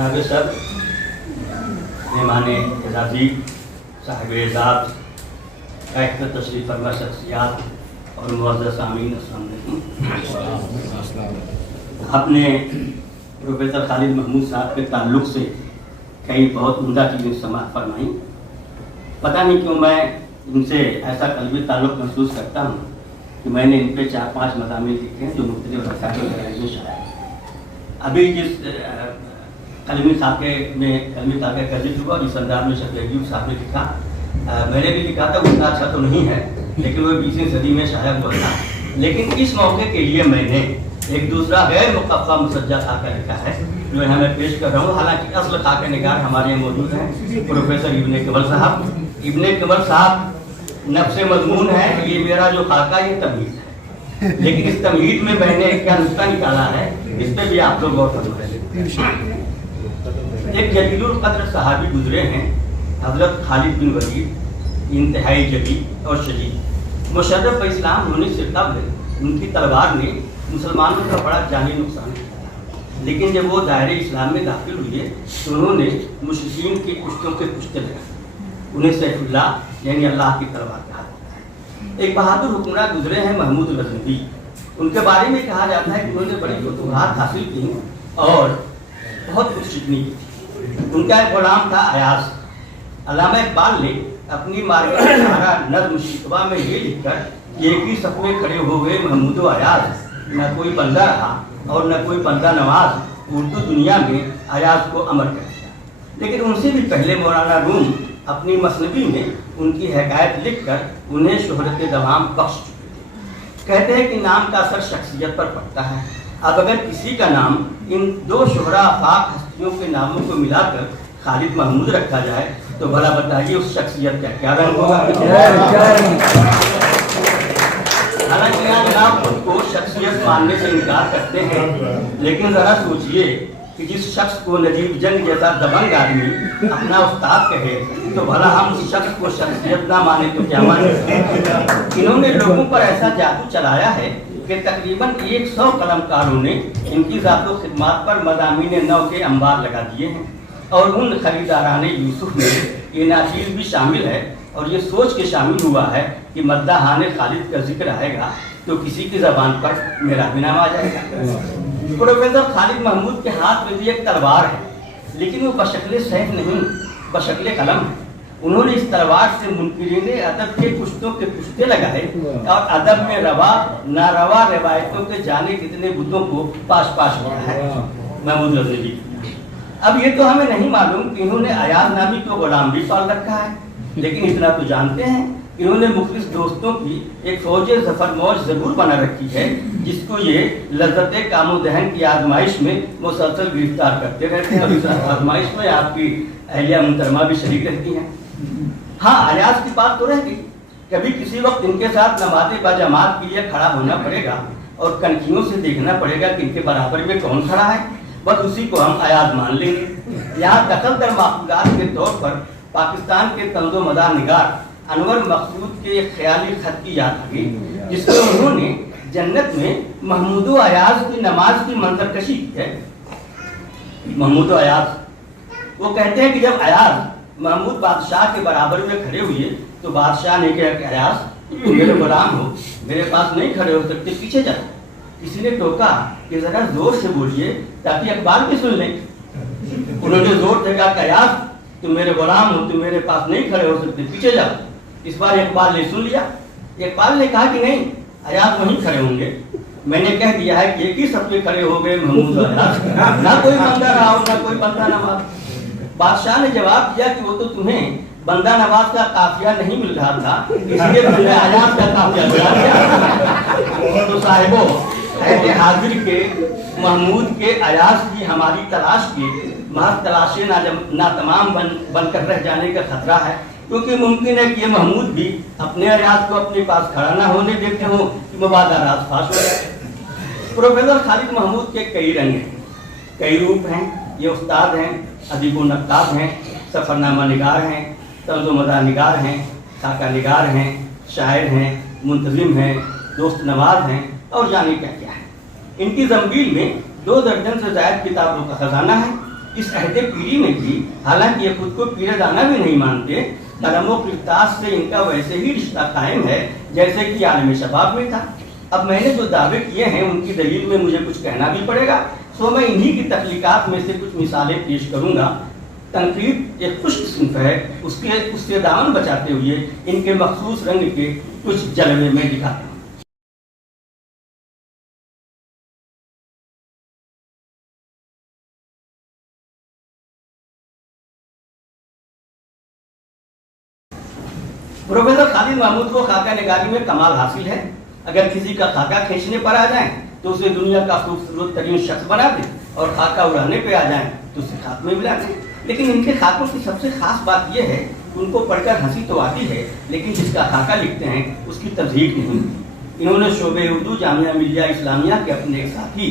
जनाब सर, मेहमान एजाजी, साहिब एजाज, एक्टर तशरीफ फरमा शख्सियात और मुअज़्ज़ज़ सामीन, अस्सलाम वालेकुम। आपने प्रोफेसर खालिद महमूद साहब के ताल्लुक़ से कई बहुत उम्दा चीज़ें समाअत फरमाई। पता नहीं क्यों मैं इनसे ऐसा कल्बी ताल्लुक़ महसूस करता हूँ कि मैंने इन पे 4-5 मज़ामीन लिखे हैं जो मुख्तलिफ़ रसाइल में शाया। अभी जिस कलमी साके का जिक्र हुआ, जिस अंदाज में शेख अयूब साहब ने लिखा, मैंने भी लिखा था, उतना अच्छा तो नहीं है लेकिन वो 20वीं सदी में शाया हुआ था। लेकिन इस मौके के लिए मैंने एक दूसरा गैर मुक़फ़्फ़ा मुसज्जा खाका लिखा है जो यहाँ मैं पेश कर रहा हूँ। हालांकि असल खाके निगार हमारे यहाँ मौजूद हैं प्रोफेसर इब्ने कमल साहब। इब्ने कमल साहब नफ्से मज़मून है, ये मेरा जो खाका ये तमहीद है, लेकिन इस तमहीद में मैंने क्या नुस्खा निकाला है इस पर भी आप लोग गौर फरमाएं। एक जलीलुल क़द्र सहाबी गुजरे हैं हज़रत खालिद बिन वलीद, इंतहाई जली और शहीद। मुशर्रफ इस्लाम होने से कब्ल उनकी तलवार ने मुसलमानों का बड़ा जानी नुकसान किया, लेकिन जब वो दायरे इस्लाम में दाखिल हुए तो उन्होंने मुशरिकीन की पुश्तों के पुश्ते लगाए। उन्हें सैफुल्लाह यानी अल्लाह की तलवार कहा जाता है। एक बहादुर हुक्मरान गुजरे हैं महमूद गज़नवी। उनके बारे में कहा जाता है कि उन्होंने बड़ी फतूहात हासिल की और बहुत कुछ सीखने की थी। उनका एक गुलाम था अयास। अल्लामा इकबाल ने अपनी मारका नज़्म शिकवा में ये लिखकर एक ही सफ में खड़े हो गए महमूद अयाज, न कोई बंदा रहा और न कोई बंदा नवाज, उर्दू दुनिया में अयाज को अमर कर दिया। लेकिन उनसे भी पहले मौलाना रूम अपनी मसनवी में उनकी हकायत लिखकर उन्हें शोहरत दवाम बख्श चुके थे। कहते हैं कि नाम का असर शख्सियत पर पड़ता है। अब अगर किसी का नाम इन दो शोहरा आफाक हस्तियों के नामों को मिलाकर खालिद महमूद रखा जाए तो भला बताइए उस शख्सियत का क्या रंग होगा। हालांकि यहाँ जनाब खुद को शख्सियत मानने से इनकार करते हैं, लेकिन ज़रा सोचिए कि जिस शख्स को नजीब जंग जैसा दबंग आदमी अपना उस्ताद कहे तो भला हम उस शख्स को शख्सियत ना माने तो क्या माने। इन्होंने लोगों पर ऐसा जादू चलाया है कि तकरीबन 100 कलमकारों ने इनकी ज़ातो खिदमात पर मज़ामीन नौ के अंबार लगा दिए हैं और उन खरीदारान यूसुफ में ये नाचीज़ भी शामिल है और ये सोच के शामिल हुआ है कि मद्दाहान खालिद का जिक्र आएगा तो किसी की ज़बान पर मेरा भी नाम आ जाएगा। प्रोफेसर खालिद महमूद के हाथ में भी एक तलवार है, लेकिन वो बशक्ले सैफ नहीं, बशक्ले कलम है। उन्होंने इस तलवार से मुनकिरीन अदब के पुश्तों के पुश्ते लगाए और अदब में रवा नारवा रवायतों के जाने कितने बुतों को पाश पाश किया है महमूद गज़नवी। अब ये तो हमें नहीं मालूम कि इन्होंने अयाज नामी को गुलाम भी पाल रखा है, लेकिन इतना तो जानते हैं इन्होंने मुखलिस दोस्तों की एक फौज जफर मौज जरूर बना रखी है जिसको ये लज्जत कामो दहन की आजमाइश में मुसलसल गिरफ्तार करते रहते हैं और इस आजमाइश में आपकी अहलिया मुहतरमा भी शरीक रहती हैं। हाँ, अयाज की बात तो रह गई, कभी किसी वक्त इनके साथ नमाज़े बाजमात के लिए खड़ा होना पड़ेगा और कनखियों से देखना पड़ेगा कि इनके बराबर में कौन खड़ा है, बस उसी को हम अयाज मान लेंगे। यहाँ दखल दर माकूलात के तौर पर पाकिस्तान के तंज़ो मदार निगार अनवर मकसूद के एक ख्याली खत की याद आ गई जिसमें उन्होंने जन्नत में महमूद अयाज की नमाज की मंजरकशी की है। महमूद अयाज वो कहते हैं कि जब अयाज महमूद बादशाह के बराबर में खड़े हुए तो बादशाह ने कहा कि अयाज तुम मेरे गुलाम हो, मेरे पास नहीं खड़े हो सकते, पीछे जाओ। किसी ने टोका कि जरा जोर से बोलिए ताकि अखबार भी सुन लें। उन्होंने जोर से कहा कि अयाज तुम मेरे गुलाम हो, तुम मेरे पास नहीं खड़े हो सकते, पीछे जाओ। इस बार इकबाल ने सुन लिया। इकबाल ने कहा कि नहीं, अयाज वहीं खड़े होंगे, मैंने कह दिया है कि एक ही सब पे खड़े हो गए महमूद अयाज, ना कोई बंदा रहा हो ना कोई बंदा नवाज। बादशाह ने जवाब दिया कि वो तो तुम्हें बंदा नवाज का काफिया नहीं मिल रहा था, इसलिए तुमने अयाज का काफिया मिला दिया। तो साहिबो हाजिर के महमूद के अयाज की हमारी तलाश की महज तलाशे ना तमाम बनकर रह जाने का खतरा है, क्योंकि मुमकिन है कि ये महमूद भी अपने अयाज को अपने पास खड़ा ना होने देते हो कि मुबादा राज फाश हो जाए। प्रोफेसर खालिद महमूद के कई रंग हैं, कई रूप हैं। ये उस्ताद हैं, अदीब व नक्काब हैं, सफ़रनामा निगार हैं, तंज़ो मदार निगार हैं, खाका निगार हैं, शायर हैं, मुंतज़िम हैं, दोस्त नवाज हैं और जाने क्या क्या है। इनकी ज़ंबील में 2 दर्जन से ज़ायद किताबों का ख़जाना है। इस अहदे पीरी में भी, हालांकि ये खुद को पीरदाना भी नहीं मानते, कलमो किरतास से इनका वैसे ही रिश्ता कायम है जैसे कि आलम शबाब में था। अब मैंने जो दावे किए हैं उनकी दलील में मुझे कुछ कहना भी पड़ेगा, सो मैं इन्हीं की तख्लीकात में से कुछ मिसालें पेश करूंगा। तनकीद एक खुश्क सिंफ है, उससे दामन बचाते हुए इनके मखसूस रंग के कुछ जलवे में दिखाते हैं। प्रोफेसर खालिद महमूद को खाका निगारी में कमाल हासिल है। अगर किसी का खाका खींचने पर आ जाए तो उसे दुनिया का खूबसूरत तरीन शख्स बना दे, और खाका उड़ाने पे आ जाए तो उसे खाक में मिला दे। लेकिन इनके खाकों की सबसे खास बात यह है कि उनको पढ़कर हंसी तो आती है, लेकिन जिसका खाका लिखते हैं उसकी तस्दीक नहीं होती। इन्होंने शोबे उर्दू जामिया मिलिया इस्लामिया के अपने एक साथी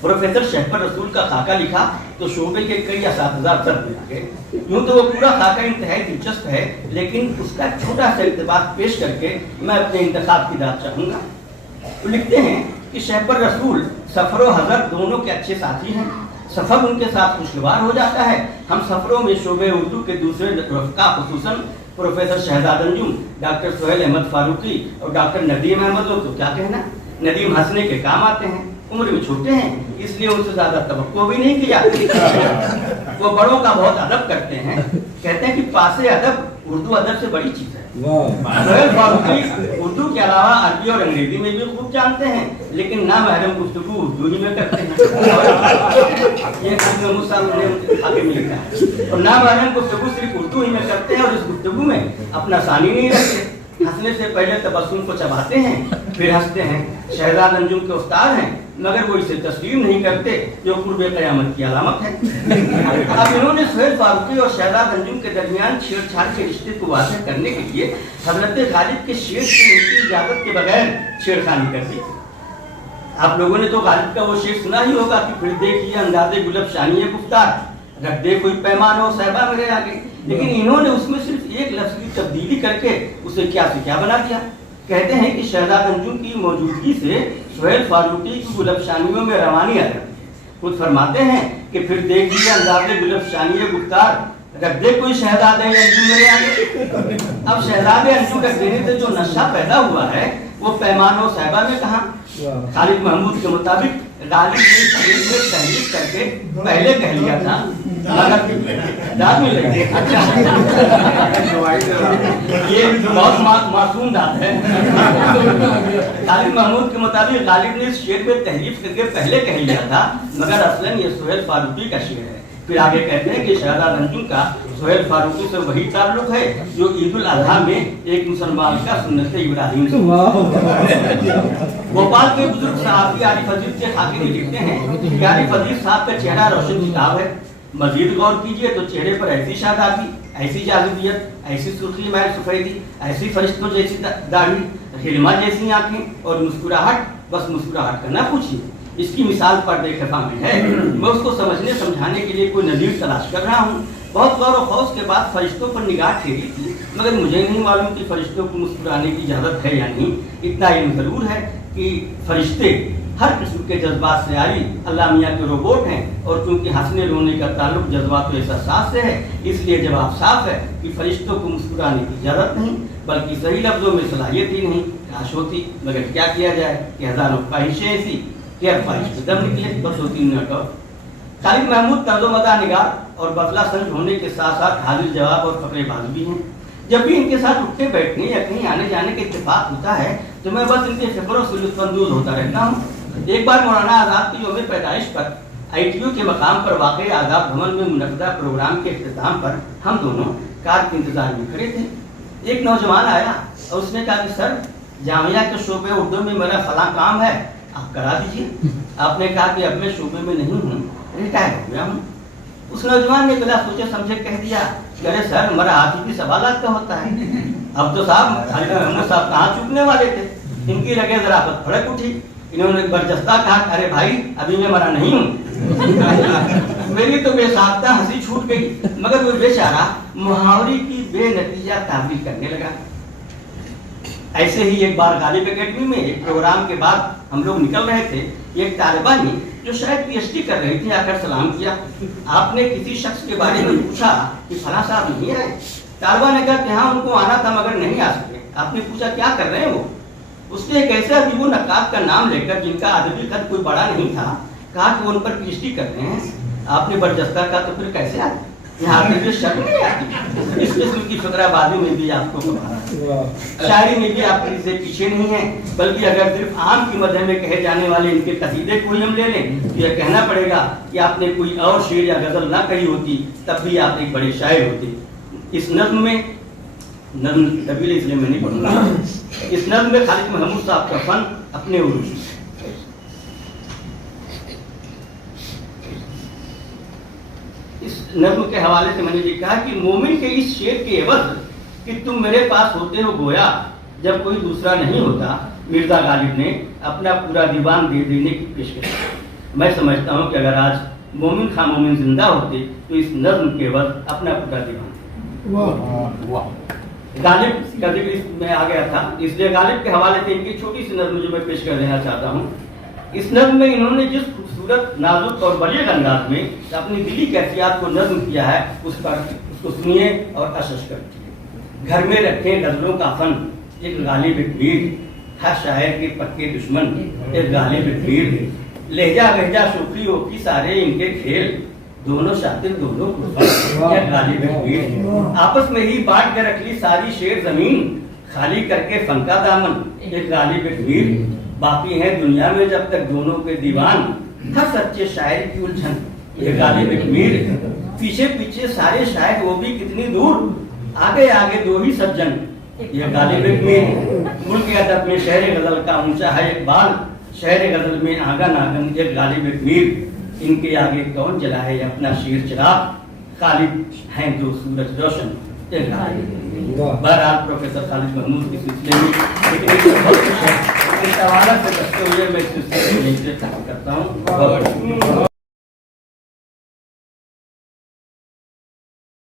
प्रोफेसर शहपर रसूल का खाका लिखा तो शोबे के कई असातिज़ा दर्द में आ गए। यूं तो वो पूरा खाका इंतहाई दिलचस्प है, लेकिन उसका छोटा सा इक़्तिबास पेश करके मैं अपने इंतखाब की दाद चाहूँगा। तो लिखते हैं कि शहपर रसूल सफ़र व हज़र दोनों के अच्छे साथी हैं। सफ़र उनके साथ खुशगवार हो जाता है। हम सफ़रों में शोबे उर्दू के दूसरे रफ़्का खुसूसन प्रोफेसर शहजाद अंजुम, डॉक्टर सोहेल अहमद फारूकी और डॉक्टर नदीम अहमद लोग तो क्या कहना, नदीम हंसने के काम आते हैं। उम्र में छोटे हैं, इसलिए उनसे ज्यादा तवक्को भी नहीं किया। वो बड़ों का बहुत अदब करते हैं, कहते हैं कि पासे अदब उर्दू अदब से बड़ी चीज है। सोहेल फारूकी उर्दू के अलावा अरबी और अंग्रेजी में भी खूब जानते हैं, लेकिन नामहरम गुफ्तगू उर्दू ही में करते हैं। ये आगे में लिखा है, और नामहरम गुफ्तगू सिर्फ उर्दू ही में करते हैं, और इस गुफ्तगू में अपना सानी नहीं रखते। हंसने से पहले तबस्सुम को चबाते हैं, फिर हंसते हैं। शहजाद अंजुम के उस्ताद हैं, मगर वो इसे तस्लीम नहीं करते, जो कुर्बे क़यामत की अलामत है। अब इन्होंने सोहेल फारूकी और शहजाद अंजुम के दरमियान छेड़छाड़ के रिश्ते को वाज़ेह करने के लिए हजरत गालिब के शेर से उनकी इजाजत के बगैर छेड़खानी कर दी। आप लोगों ने तो गालिब का वो शेर सुना ही होगा कि फिर देखिए अंदाज़े गुलब शानी गुफ्तार, रख दे कोई पैमान हो साहिबा मेरे आगे। लेकिन इन्होंने उसमें सिर्फ एक लफ्ज़ की तब्दीली करके उसे क्या से क्या बना दिया। कहते हैं कि शहजाद अंजुम की मौजूदगी से सोहेल फारूकी की गुलबशानियों में रवानी आ जाती है। खुद फरमाते हैं कि फिर देखिए अंदाज़े गुलबशानी गुफ्तार, रख दे कोई शहजाद अंजुम मेरे आगे। अब शहजाद अंजुम रख देने से जो नशा पैदा हुआ है वो पैमान हो साहिबा में कहा। खालिद महमूद के मुताबिक गालिब ने तहरीर करके पहले कह लिया था, दाद मिल रही है। अच्छा, ये बहुत मासूम दाद है। खालिद महमूद के मुताबिक गालिब ने इस शेर में तहरीफ करके पहले कह लिया था, मगर असलन ये सोहेल फारूकी का शेर है। फिर आगे कहते हैं कि शहजाद अंजुम का सोहेल फारूकी से वही ताल्लुक है जो ईद उल अज़हा में एक मुसलमान का सुन्नत इब्राहिम से। भोपाल के बुजुर्ग सहाफ़ी आरिफ अजीज के खाके में लिखते हैं कि आरिफ अजीज साहब का चेहरा रोशन किताब है। मजीद गौर कीजिए तो चेहरे पर ऐसी शादाबी, ऐसी जाज़िबियत, ऐसी सुर्खी महल सफेदी, ऐसी फरिश्तों जैसी दाढ़ी, हिलमा जैसी आंखें और मुस्कुराहट, बस मुस्कुराहट करना पूछिए। इसकी मिसाल पर बेखफा में है। मैं उसको समझने समझाने के लिए कोई नज़ीर तलाश कर रहा हूँ। बहुत गौर और खौफ के बाद फरिश्तों पर निगाह ठेरी थी, मगर मुझे नहीं मालूम कि फरिश्तों को मुस्कुराने की इजाज़त है या नहीं। इतना इल्म ज़रूर है कि फरिश्ते हर किस्म के जज्बात से आई अल्लाह मियाँ के रोबोट हैं, और क्योंकि हंसने रोने का ताल्लुक जज्बात व एहसास से है, इसलिए जवाब साफ है कि फरिश्तों को मुस्कुराने की इजाज़त नहीं, बल्कि सही लफ्ज़ों में सलाहियत ही नहीं। काश होती, मगर क्या किया जाए कि हज़ारों ख्वाहिशें ऐसी कि हर ख्वाहिश में दम निकले। बस 2-3 मिनट और। खालिद महमूद तर्जुमदा निगार और बदला संज होने के साथ साथ हाजिर जवाब और फकरेबाज भी हैं। जब भी इनके साथ उठने बैठने या कहीं आने जाने का इत्तेफाक होता है तो मैं बस इनके फिक्रों से लुत्फ़अंदोज़ होता रहता हूँ। एक बार मौलाना आज़ाद की यौम पैदाइश पर ITU के मकाम पर वाक़ई आज़ाद भवन में मुनक़दा प्रोग्राम के इख्तिताम पर हम दोनों कार के इंतज़ार में खड़े थे। एक नौजवान आया और उसने कहा कि सर, जामिया के शोबे उर्दू में मेरा फलां काम है, आप करा दीजिए। आपने कहा कि अब मैं शोबे में नहीं हूँ, रिटायर हो गया हूँ। उस नौजवान ने बिना सोचे समझे कह दिया, अरे सर, हमारा हाथी की सवालात का होता है। अब तो साहब खालिद महमूद साहब कहाँ चूकने वाले थे। इनकी रगे ज़राफ़त फड़क उठी। इन्होंने बरजस्ता कहा, अरे भाई, अभी मैं मरा नहीं हूँ। मेरी तो बेसाख्ता हंसी छूट गई, मगर वो बेचारा मुहावरे की बेनतीजा ताबीर करने लगा। ऐसे ही एक बार गालिब एकेडमी में एक प्रोग्राम के बाद हम लोग निकल रहे थे। ایک طالبہ نے جو شاید پی ایچ ڈی کر رہی تھی آ کر سلام کیا. آپ نے کسی شخص کے بارے میں پوچھا کہ فلاں صاحب نہیں آئے؟ طالبہ نے کہا کہ ہاں ان کو آنا تھا مگر نہیں آ سکے. آپ نے پوچھا کیا کر رہے ہیں وہ؟ اس نے ایک ایسے ادیب و نقاد کا نام لے کر جن کا ادبی قد کوئی بڑا نہیں تھا کہا کہ وہ ان پر پی ایچ ڈی کر رہے ہیں. آپ نے برجستہ کہا تو پھر کیسے آتے؟ یہاں پہ شرم نہیں آتی. اس قسم کی فقرہ بازی میں بھی آپ کو شاعری میں بھی آپ سے پیچھے نہیں ہیں، بلکہ اگر صرف عام کی مدح میں کہے جانے والے ان کے قصیدے کوئی ہم لے لیں تو یہ کہنا پڑے گا کہ آپ نے کوئی اور شعر یا غزل نہ کہی ہوتی تب بھی آپ ایک بڑے شاعر ہوتے. اس نظم میں نظم طویل اس لیے میں نہیں پڑھوں گا. اس نظم میں خالد محمود صاحب کا فن اپنے عروج میں. اس نظم کے حوالے سے میں نے لکھا کہ مومن کے اس شعر کے عوض کہ تم میرے پاس ہوتے ہو گویا جب کوئی دوسرا نہیں ہوتا، مرزا غالب نے اپنا پورا دیوان دے دینے کی پیشکش کی. میں سمجھتا ہوں کہ اگر آج مومن خواہ مومن زندہ ہوتے تو اس نظم کے عوض اپنا پورا دیوان. غالب کا ذکر اس میں آ گیا تھا، اس لیے غالب کے حوالے سے ان کی چھوٹی سی نظم جو میں پیش کر دینا چاہتا ہوں. اس نظم میں انہوں نے جس خوبصورت نازک اور بلیغ انداز میں اپنی دلی کیفیات کو نظم کیا ہے اس کو سنیے اور اشش کرتے. گھر میں رکھے غزلوں کا فن ایک غالب پیر، ہر شاعر کے پکے دشمن ایک غالب پیر. لہجہ وہجہ شوخی اوکھی سارے ان کے کھیل، دونوں شاطر دونوں ایک غالب پیر. آپس میں ہی بانٹ کے رکھ لی ساری شیر زمین، خالی کر کے فن کا دامن ایک غالب پیر. باقی ہیں دنیا میں جب تک دونوں کے دیوان، ہر سچے شاعر کی الجھن یہ غالب پیر. پیچھے پیچھے سارے شاعر وہ بھی کتنی دور، آگے آگے دو ہی سجن یہ غالب پیر. ملک ادب میں شہر غزل کا اونچا ہے اقبال، شہر غزل میں آنگن آنگن ایک غالب پیر. ان کے آگے کون جلا ہے اپنا شیر چراغ، خالد ہیں دو سورج روشن ایک غالب پیر. بہرحال پروفیسر خالد محمود کے سلسلے میں بہت کچھ ہے. اس حوالے سے کرتے ہوئے میں اس سلسلے میں کرتا ہوں.